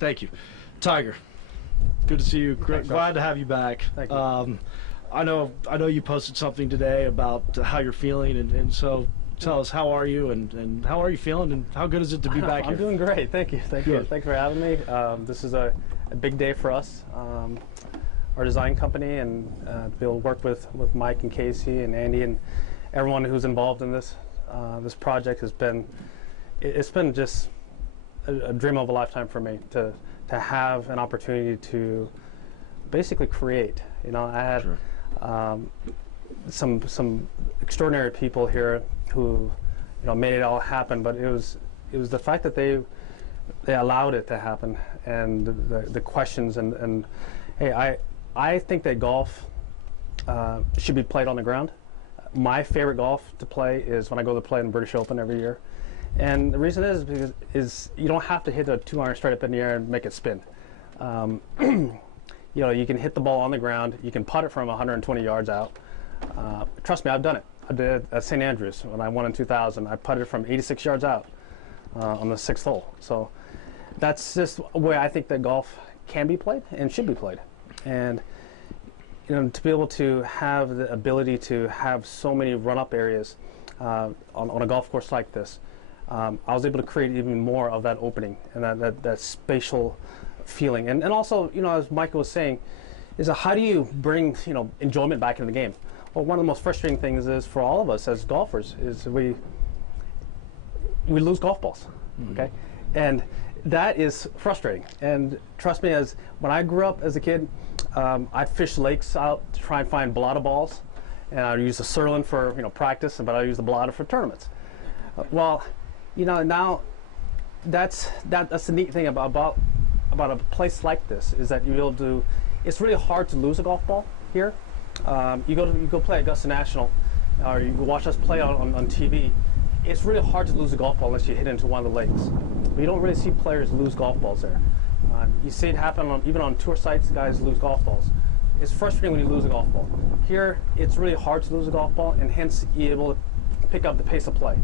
Thank you. Tiger, good to see you. Glad to have you back. Thank you. I know you posted something today about how you're feeling, and so tell us, how are you, and how are you feeling, and how good is it to be back here? I'm doing great. Thank you. Thank you. Thanks for having me. This is a big day for us. Our design company, and to be able to work with Mike and Casey and Andy and everyone who's involved in this project has been just a dream of a lifetime for me to have an opportunity to basically create. You know, I had some extraordinary people here who, you know, made it all happen, but it was the fact that they allowed it to happen, and the questions, and hey, I think that golf should be played on the ground. My favorite golf to play is when I go to play in the British Open every year, and the reason is you don't have to hit a 2-iron straight up in the air and make it spin. You know, you can hit the ball on the ground. You can putt it from 120 yards out. Trust me, I've done it. I did at St. Andrews when I won in 2000. I putted from 86 yards out on the 6th hole. So that's just the way I think that golf can be played and should be played. And you know, to be able to have the ability to have so many run-up areas on a golf course like this, I was able to create even more of that opening and that spatial feeling. And also, you know, as Michael was saying, is how do you bring, you know, enjoyment back into the game? Well, one of the most frustrating things is for all of us as golfers is we lose golf balls, okay? And that is frustrating. And trust me, as when I grew up as a kid, I'd fish lakes out to try and find balata balls, and I'd use the Surlin for, you know, practice, but I'd use the balata for tournaments. Well, you know, now that's the neat thing about a place like this, is that you're able to. It's really hard to lose a golf ball here. You go play Augusta National, or you watch us play on TV. It's really hard to lose a golf ball unless you hit into one of the lakes. But you don't really see players lose golf balls there. You see it happen even on tour sites. Guys lose golf balls. It's frustrating when you lose a golf ball. Here, it's really hard to lose a golf ball, and hence you're able to pick up the pace of play.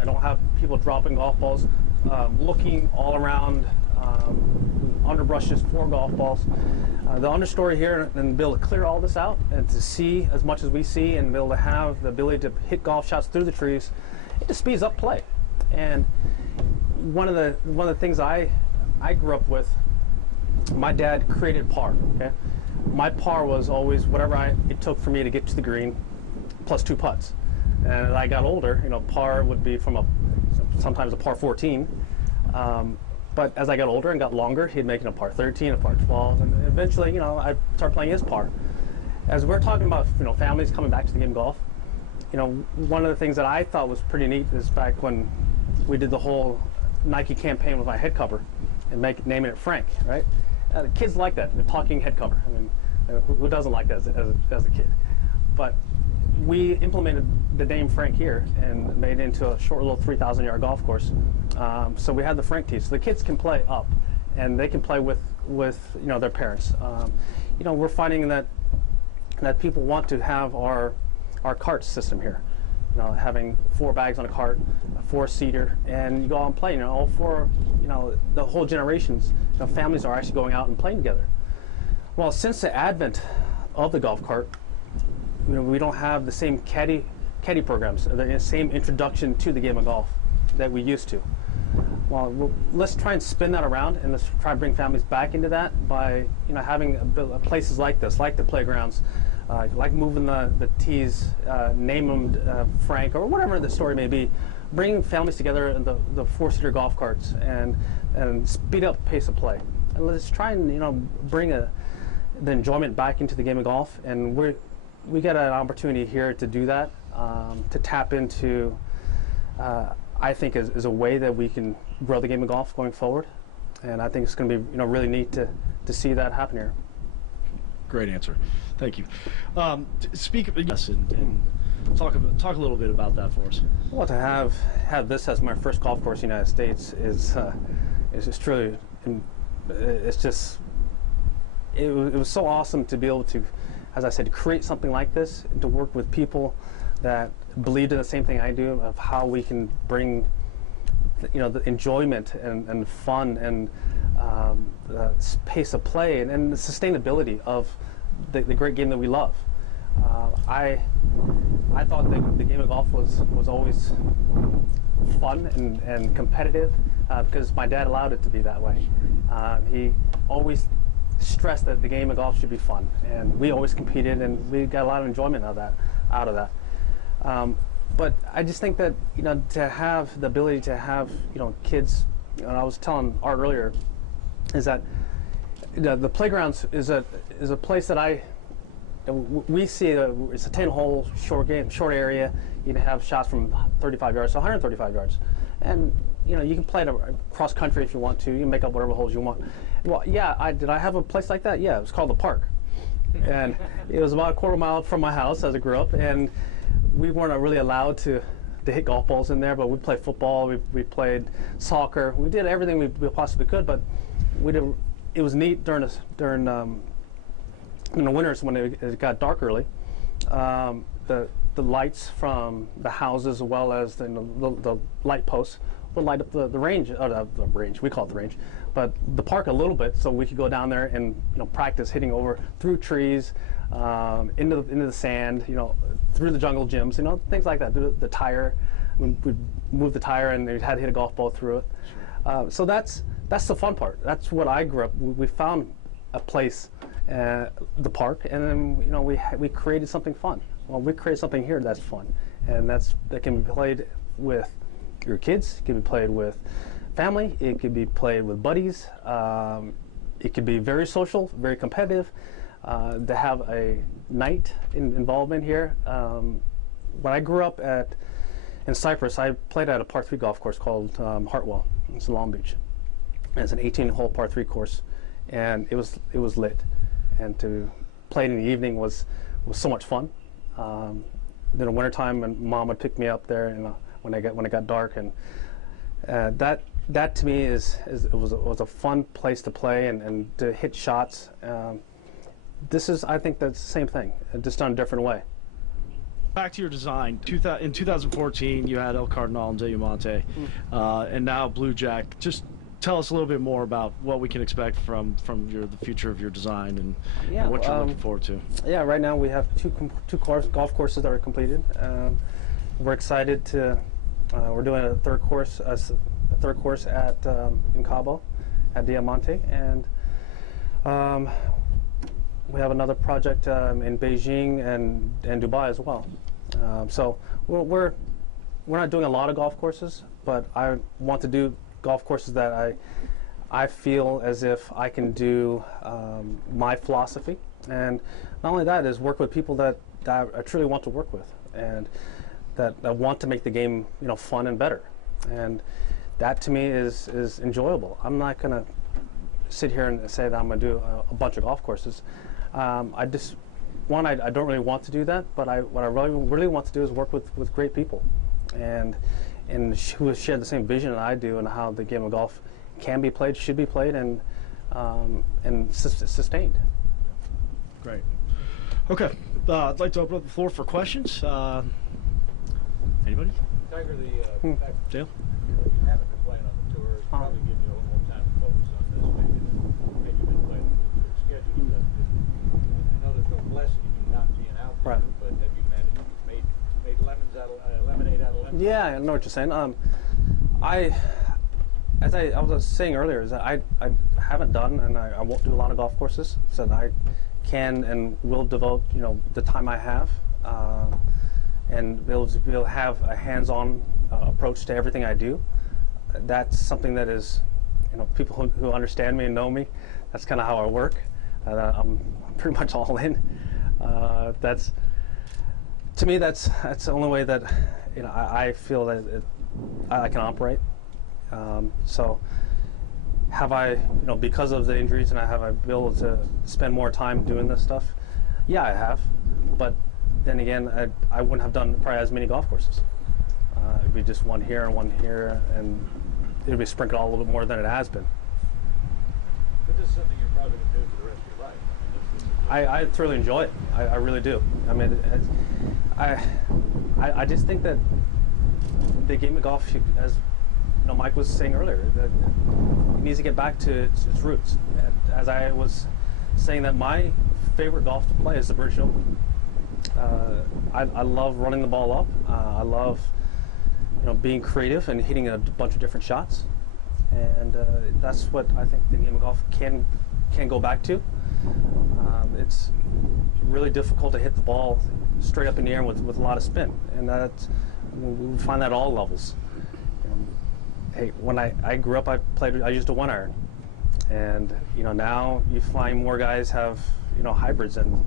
I don't have people dropping golf balls, looking all around underbrushes for golf balls. The understory here, and be able to clear all this out and to see as much as we see, and be able to have the ability to hit golf shots through the trees, it just speeds up play. And one of the things I grew up with, my dad created par. Okay, my par was always whatever it took for me to get to the green, plus 2 putts. And as I got older, you know, par would be from sometimes a par 14. But as I got older and got longer, he'd make it a par 13, a par 12, and eventually, you know, I started playing his par. As we're talking about, you know, families coming back to the game of golf, you know, one of the things that I thought was pretty neat is back when we did the whole Nike campaign with my head cover and naming it Frank, right? Kids like that, the talking head cover. I mean, who doesn't like that as a kid? But we implemented the name Frank here and made it into a short little 3,000-yard golf course. So we had the Frank tee, so the kids can play up, and they can play with you know, their parents. You know, we're finding that people want to have our cart system here. You know, having 4 bags on a cart, a 4-seater, and you go out and play. You know, all 4, you know, the whole generations, you know, families are actually going out and playing together. Well, since the advent of the golf cart, you know, we don't have the same caddy programs, the same introduction to the game of golf that we used to. Well, let's try and spin that around, and let's try and bring families back into that by, you know, having places like this, like the playgrounds, like moving the tees, name them Frank, or whatever the story may be, bringing families together in the 4-seater golf carts and speed up the pace of play. And let's try and, you know, bring the enjoyment back into the game of golf, and we get an opportunity here to do that, to tap into, I think, is a way that we can grow the game of golf going forward. And I think it's going to be, you know, really neat to see that happen here. Great answer. Thank you. Speak of yes, and talk a little bit about that for us. Well, to have this as my first golf course in the United States is just truly, it's just, it was so awesome to be able to, as I said, create something like this and to work with people that believed in the same thing I do, of how we can bring, you know, the enjoyment and fun and the pace of play, and the sustainability of the great game that we love. I thought the game of golf was always fun and competitive because my dad allowed it to be that way. He always stressed that the game of golf should be fun, and we always competed, and we got a lot of enjoyment out of that. But I just think that, you know, to have the ability to have, you know, kids, and I was telling Art earlier, is that, you know, the playgrounds is a place that we see it's a 10-hole short area. You can have shots from 35 yards to 135 yards, and you know, you can play it cross country if you want to. You can make up whatever holes you want. Well, yeah, did I have a place like that? Yeah, it was called the Park, and it was about a quarter mile from my house as I grew up, and we weren't really allowed to hit golf balls in there, but we played football, we played soccer, we did everything we possibly could. But it was neat during in the winters when it got dark early. The lights from the houses, as well as the light posts, would light up the range. The range, we call it the range, but the park a little bit, so we could go down there and, you know, practice hitting over through trees, into the sand, you know, through the jungle gyms, you know, things like that. The tire, we'd move the tire, and they had to hit a golf ball through it. So that's the fun part. That's what I grew up. We found a place, the park, and then, you know, we created something fun. Well, we created something here that's fun, and that can be played with your kids. It can be played with family. It could be played with buddies. It could be very social, very competitive. To have a night involvement here. When I grew up in Cyprus, I played at a par 3 golf course called Hartwell. It's in Long Beach. And it's an 18-hole par 3 course, and it was lit. And to play it in the evening was so much fun. In the wintertime, and Mom would pick me up there, and when it got dark, and that to me was a fun place to play and to hit shots. I think that's the same thing, just done a different way. Back to your design. In 2014, you had El Cardinal and Diamante, and now Blue Jack. Just tell us a little bit more about what we can expect from the future of your design and what you're looking forward to. Yeah, right now we have two golf courses that are completed. We're excited to. We're doing a third course at in Cabo, at Diamante, and we have another project in Beijing and Dubai as well. So we're not doing a lot of golf courses, but I want to do golf courses that I feel as if I can do my philosophy, and not only that, is work with people that I truly want to work with, and that want to make the game, you know, fun and better, and that to me is enjoyable. I'm not going to sit here and say that I'm going to do a bunch of golf courses. I don't really want to do that, but what I really want to do is work with great people, and who share the same vision that I do, and how the game of golf can be played, should be played, and sustained. Great. Okay, I'd like to open up the floor for questions. Anybody? Tiger, Dale? you haven't been playing on the tour. It's probably giving you a little more time to focus on this. Maybe you've been playing a full schedule. I know there's no blessing in not being out there, Right. but have you made lemonade out of lemons? Yeah, I know what you're saying. As I was saying earlier, is that I haven't done, and I won't do a lot of golf courses, so that I can and will devote, you know, the time I have, and be able to have a hands-on approach to everything I do. That's something that is, you know, people who understand me and know me, that's kind of how I work. I'm pretty much all in. To me, that's the only way that, you know, I feel that I can operate. So have I, you know, because of the injuries, and I been able to spend more time doing this stuff? Yeah, I have. But then again, I wouldn't have done probably as many golf courses. It'd be just one here and one here, and it'd be sprinkled all a little bit more than it has been. But this is something you're probably going to do for the rest of your life. I thoroughly enjoy it. I really do. I mean, I just think that the game of golf, as Mike was saying earlier, that he needs to get back to its roots. And as I was saying, that my favorite golf to play is the British Open. I love running the ball up. I love being creative and hitting a bunch of different shots, and that's what I think the game of golf can go back to. It's really difficult to hit the ball straight up in the air with a lot of spin, and we find that at all levels. Hey, when I grew up, I used a 1-iron, and now you find more guys have hybrids and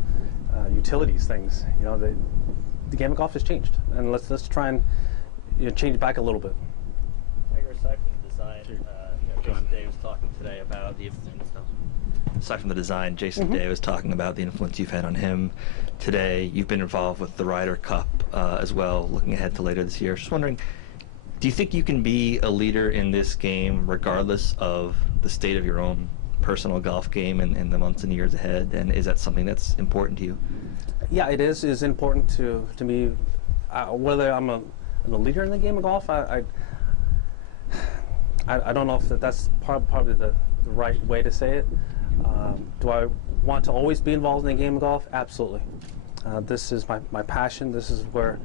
utilities things. The game of golf has changed, and let's try and change it back a little bit. Tiger, aside from the design, Jason Day was talking today about the aside from the design, Jason Day was talking about the influence you've had on him today. You've been involved with the Ryder Cup as well, looking ahead to later this year. Just wondering, do you think you can be a leader in this game regardless of the state of your own personal golf game in the months and years ahead? And is that something that's important to you? Yeah, it is. It's important to me. Whether I'm a leader in the game of golf, I don't know if that's probably the right way to say it. Do I want to always be involved in the game of golf? Absolutely. This is my passion. This is where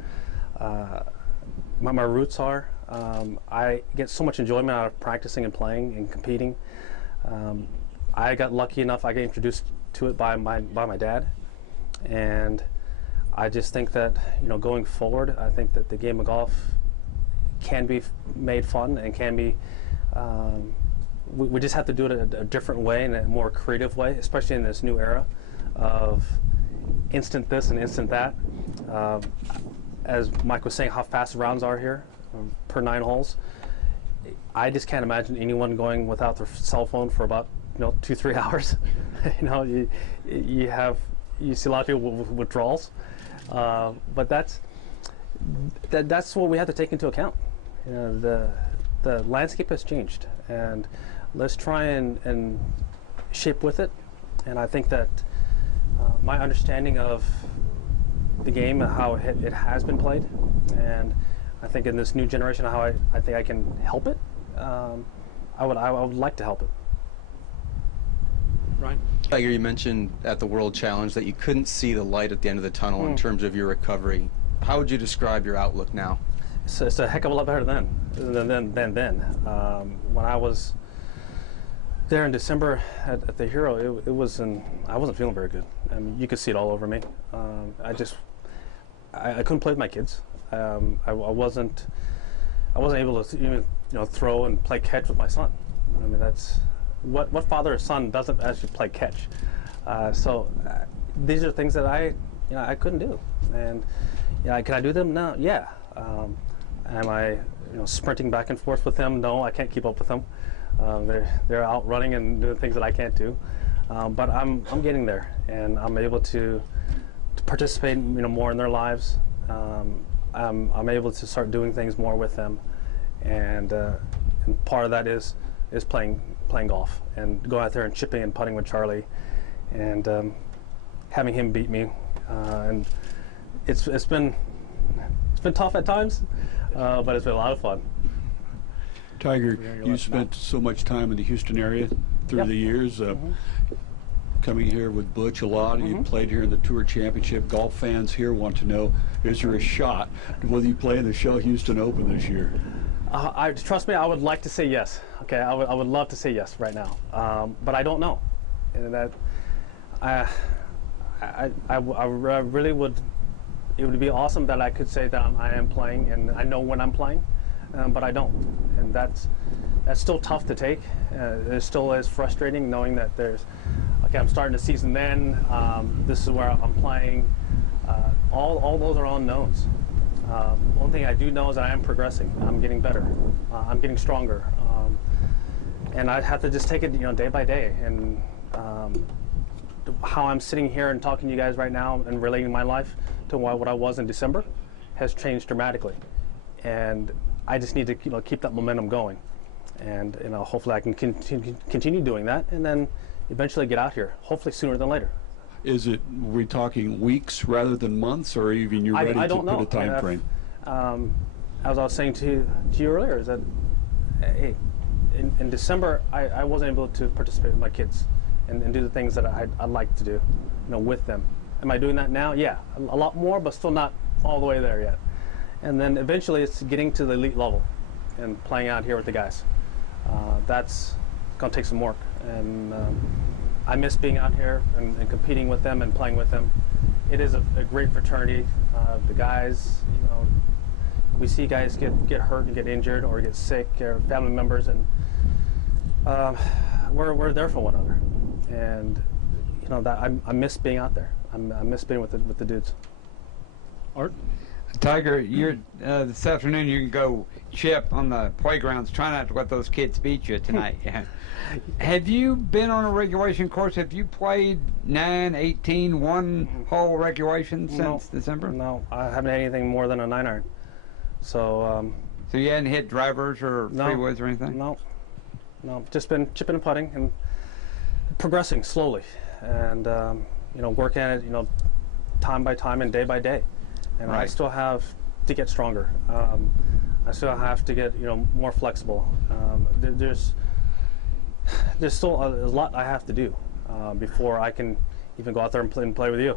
my roots are. I get so much enjoyment out of practicing and playing and competing. I got lucky enough, I got introduced to it by my dad, and I just think that going forward, I think that the game of golf can be made fun and can be we just have to do it a different way, in a more creative way, especially in this new era of instant this and instant that. As Mike was saying, how fast the rounds are here per 9 holes. I just can't imagine anyone going without their cell phone for about 2-3 hours. You see a lot of people with withdrawals, but that's what we have to take into account. The landscape has changed, and let's try and shape with it. And I think that my understanding of the game and how it has been played, and I think in this new generation how I think I can help it. I would like to help it. Ryan? Tiger, you mentioned at the World Challenge that you couldn't see the light at the end of the tunnel in terms of your recovery. How would you describe your outlook now? It's a heck of a lot better than then. When I was there in December at the Hero, I wasn't feeling very good. I mean, you could see it all over me. I couldn't play with my kids. I wasn't able to even throw and play catch with my son. I mean, that's what father or son doesn't actually play catch. So these are things that I couldn't do. And can I do them? No. Yeah. Am I sprinting back and forth with them? No, I can't keep up with them. They're out running and doing things that I can't do. But I'm getting there, and I'm able to participate more in their lives. I'm able to start doing things more with them, and part of that is playing golf and going out there and chipping and putting with Charlie, and having him beat me. And it's been tough at times, but it's been a lot of fun. Tiger, you spent so much time in the Houston area through the years. Coming here with Butch a lot, you played here in the Tour Championship. Golf fans here want to know, is there a shot whether you play in the Shell Houston Open this year? Trust me, I would like to say yes. Okay, I would love to say yes right now, but I don't know. And that I really would. It would be awesome that I could say that I am playing and I know when I'm playing, but I don't, and that's still tough to take. It still is frustrating knowing that I'm starting the season then. This is where I'm playing. All those are unknowns. One thing I do know is that I am progressing. I'm getting better. I'm getting stronger, and I have to just take it, day by day. And how I'm sitting here and talking to you guys right now and relating my life to what I was in December has changed dramatically, and I just need to keep that momentum going, and hopefully I can continue doing that, and then eventually get out here, hopefully sooner than later. Are we talking weeks rather than months, or even you're ready to put a time frame? As I was saying to you earlier, is that hey, in December, I wasn't able to participate with my kids and do the things that I'd like to do, with them. Am I doing that now? Yeah, a lot more, but still not all the way there yet. And then eventually it's getting to the elite level and playing out here with the guys. That's going to take some work. And I miss being out here and competing with them and playing with them. It is a great fraternity. The guys, we see guys get hurt and get injured or get sick, or family members, and we're there for one another. And that I miss being out there. I miss being with the dudes. Art? Tiger, you're this afternoon you can go chip on the playgrounds. Try not to let those kids beat you tonight. Have you been on a regulation course? Have you played 9, 18, one-hole regulation since December? No, I haven't had anything more than a 9-iron. So so you hadn't hit drivers or three-woods or anything? No. Just been chipping and putting and progressing slowly, and working at it, time by time and day by day. And right. I still have to get stronger. I still have to get more flexible. There's still a lot I have to do before I can even go out there and play with you.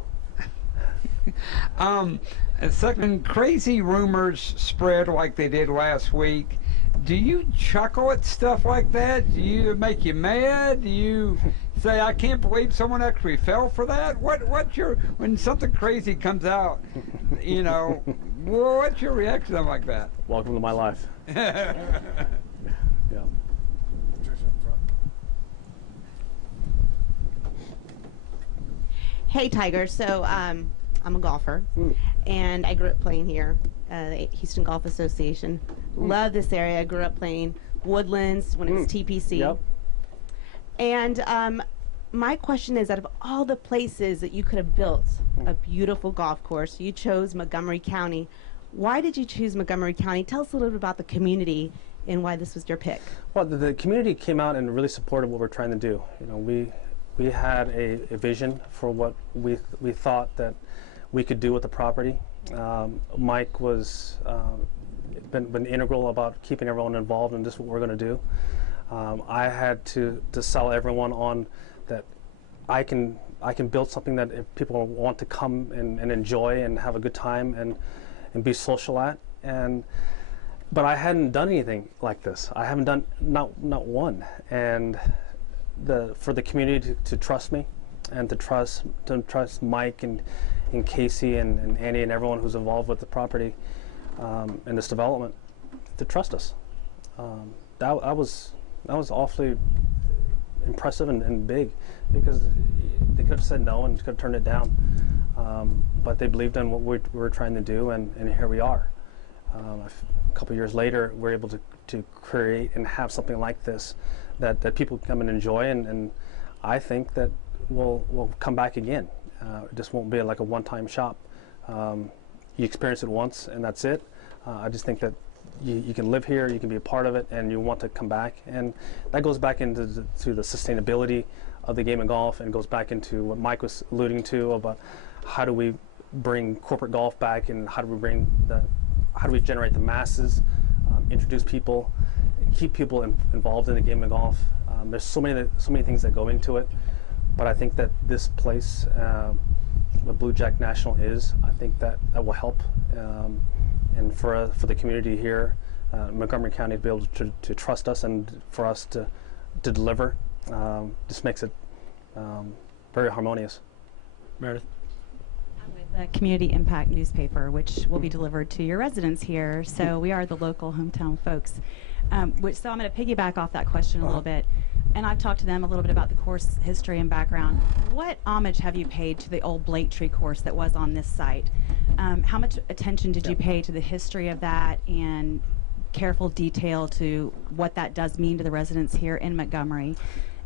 Second, crazy rumors spread like they did last week. Do you chuckle at stuff like that? Do you make you mad? Do you say, I can't believe someone actually fell for that? What's your, when something crazy comes out, what's your reaction like that? Welcome to my life. Yeah. Hey, Tiger. So I'm a golfer, and I grew up playing here, the Houston Golf Association. Love this area. I grew up playing Woodlands when it was TPC. Yep. And my question is, out of all the places that you could have built a beautiful golf course, you chose Montgomery County. Why did you choose Montgomery County? Tell us a little bit about the community and why this was your pick. Well, the community came out and really supported what we're trying to do. We had a vision for what we thought that we could do with the property. Mike was been integral about keeping everyone involved in just what we're going to do. I had to sell everyone on that I can build something that if people want to come and enjoy and have a good time and be social at. But I hadn't done anything like this. I haven't done not one. And for the community to trust me and to trust Mike and Casey and Andy and everyone who's involved with the property in this development, to trust us. That was awfully impressive and big, because they could have said no and could have turned it down, but they believed in what we were trying to do, and here we are. A couple years later, we're able to create and have something like this that people come and enjoy, and I think that we'll come back again. It just won't be like a one-time shop. You experience it once and that's it. I just think that you can live here, you can be a part of it, and you want to come back. And that goes back into the sustainability of the game of golf, and goes back into what Mike was alluding to about how do we bring corporate golf back, and how do we generate the masses, introduce people, keep people involved in the game of golf. There's so many things that go into it, but I think that this place, what Blue Jack National is, I think that will help, and for the community here, Montgomery County, to be able to trust us and for us to deliver, just makes it very harmonious. Meredith? The Community Impact newspaper, which will be delivered to your residents here. So we are the local hometown folks. So I'm going to piggyback off that question a little bit. And I've talked to them a little bit about the course history and background. What homage have you paid to the old Blake Tree course that was on this site? How much attention did you pay to the history of that and careful detail to what that does mean to the residents here in Montgomery?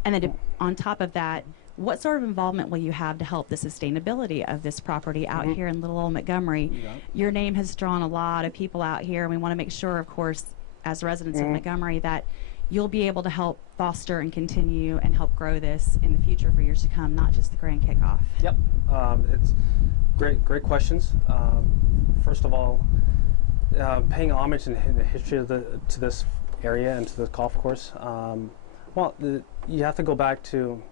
And then on top of that, what sort of involvement will you have to help the sustainability of this property out here in little old Montgomery? Your name has drawn a lot of people out here, and we want to make sure, of course, as residents of Montgomery, that you'll be able to help foster and continue and help grow this in the future for years to come, not just the grand kickoff. Yep, it's great questions. First of all, paying homage in the history to this area into the golf course? Well, you have to go back to,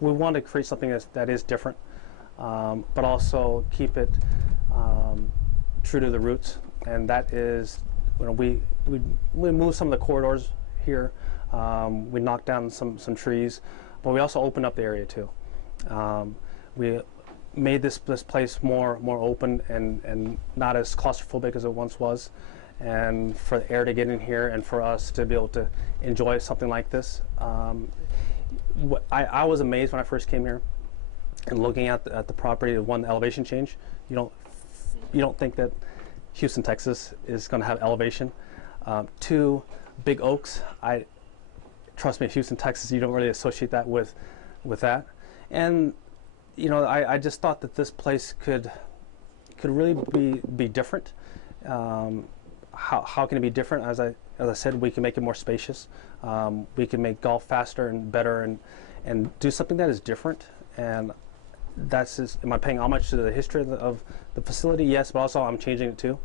we want to create something that is different, but also keep it true to the roots, and that is, we moved some of the corridors here. We knocked down some trees, but we also opened up the area too. We made this place more open and not as claustrophobic as it once was, and for the air to get in here and for us to be able to enjoy something like this. I was amazed when I first came here and looking at the property. One, elevation change. You don't think that Houston, Texas is going to have elevation. Two, big oaks. Trust me, Houston, Texas, you don't really associate that with that. And I just thought that this place could really be different. How can it be different? As I said, we can make it more spacious. We can make golf faster and better, and do something that is different. And that's just, am I paying homage to the history of the facility? Yes, but also I'm changing it too.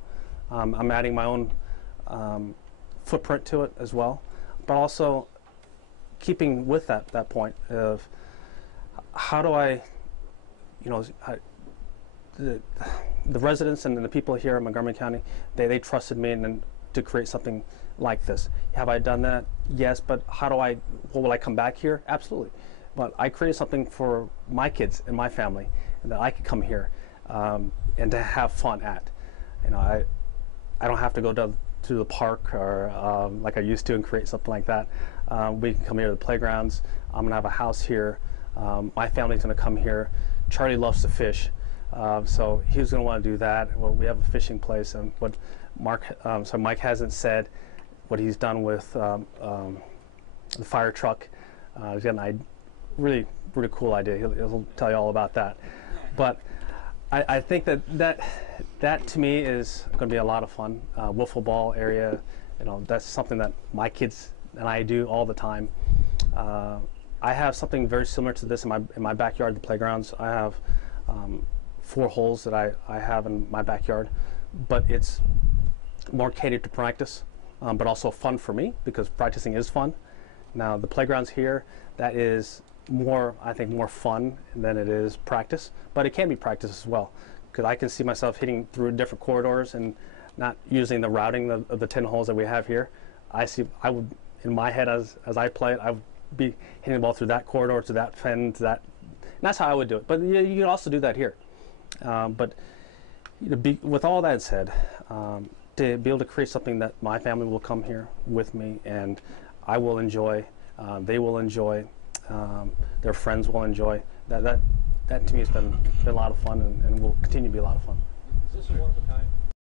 I'm adding my own footprint to it as well, but also keeping with that point of how do I, the residents and the people here in Montgomery County, they trusted me and to create something like this. Have I done that? Yes, but what will I come back here? Absolutely. But I created something for my kids and my family, and that I could come here and to have fun at. I don't have to go to the park or like I used to and create something like that. We can come here to the playgrounds. I'm gonna have a house here. My family's gonna come here. Charlie loves to fish, so he was gonna want to do that. Well, we have a fishing place, and what Mike hasn't said what he's done with the fire truck. He's got a really cool idea. He'll tell you all about that. But I think that to me is going to be a lot of fun. Wiffle ball area, that's something that my kids and I do all the time. I have something very similar to this in my backyard, the playgrounds. I have 4 holes that I have in my backyard, but it's more catered to practice, but also fun for me because practicing is fun. Now the playgrounds here, that is I think more fun than it is practice, but it can be practice as well, because I can see myself hitting through different corridors and not using the routing of the 10 holes that we have here. I would, in my head as I play it, I would be hitting the ball through that corridor, to that fen, to that. And that's how I would do it. But you can also do that here. But with all that said, to be able to create something that my family will come here with me and I will enjoy, they will enjoy, their friends will enjoy. That to me has been a lot of fun and will continue to be a lot of fun. Is this a one of a kind?